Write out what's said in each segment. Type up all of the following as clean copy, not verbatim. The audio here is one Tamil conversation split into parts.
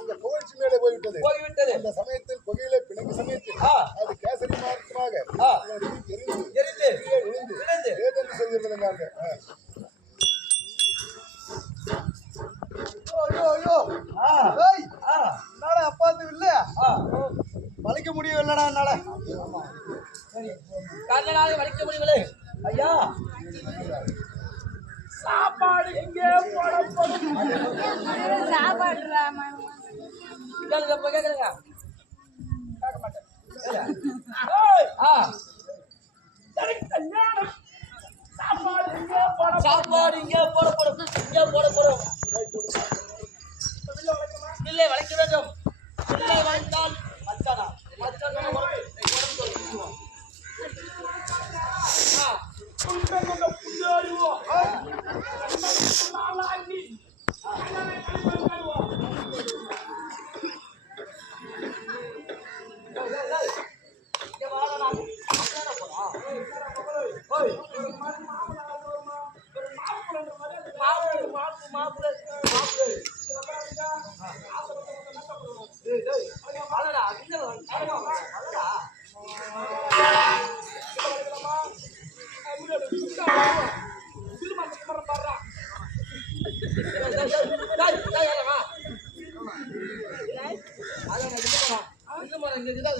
அந்த புகழ்ச்சி மேலே போய்விட்டது. அந்த சமயத்தில் புகையில பிணைக்கு சமயத்தில் அது கேசரி மாற்றமாக விழுந்து ஏதென்று சொல்கிறது. அப்பாத்து இல்ல வலிக்க முடியவில்லடா என்னால. கண்ணனால வலிக்க முடியவில்லை ஐயா. சாப்பாடு எங்கே போடப்படும்? சாப்பாடு கேக்குறீங்க சாப்பாடு இங்கே போடப்படும். இங்கே போடப்படும். இல்லை வளைக்க வேண்டும். இல்லை வளைத்தால் மச்சானா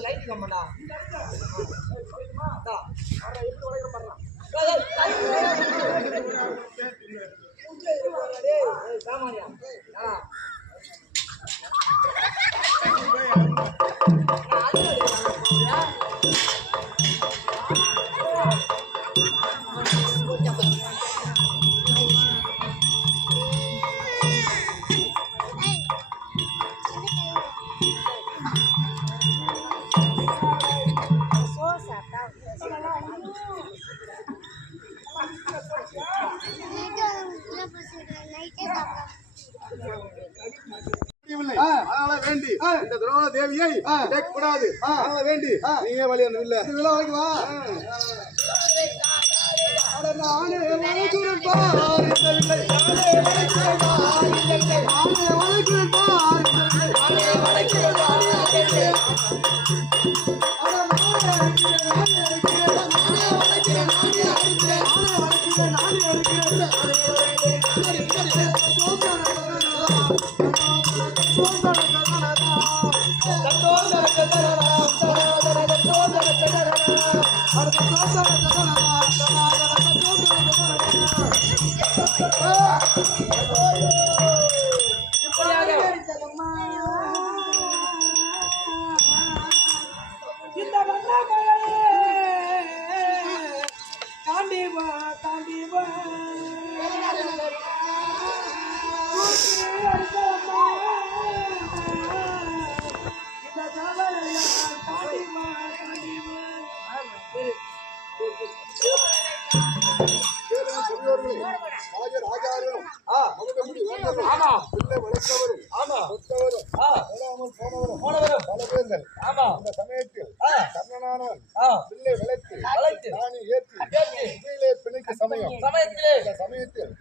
லைட் கம்பெண்டா சாமானியா அதனால வேண்டி இந்த துரோக தேவியை கூடாது. அதனால வேண்டி நீங்க வழி இல்ல வரைக்கும் வா. சமயத்தில் கர்ணனானவன் பிள்ளை விளைத்து ஏற்றி பிணைக்கு சமயத்தில்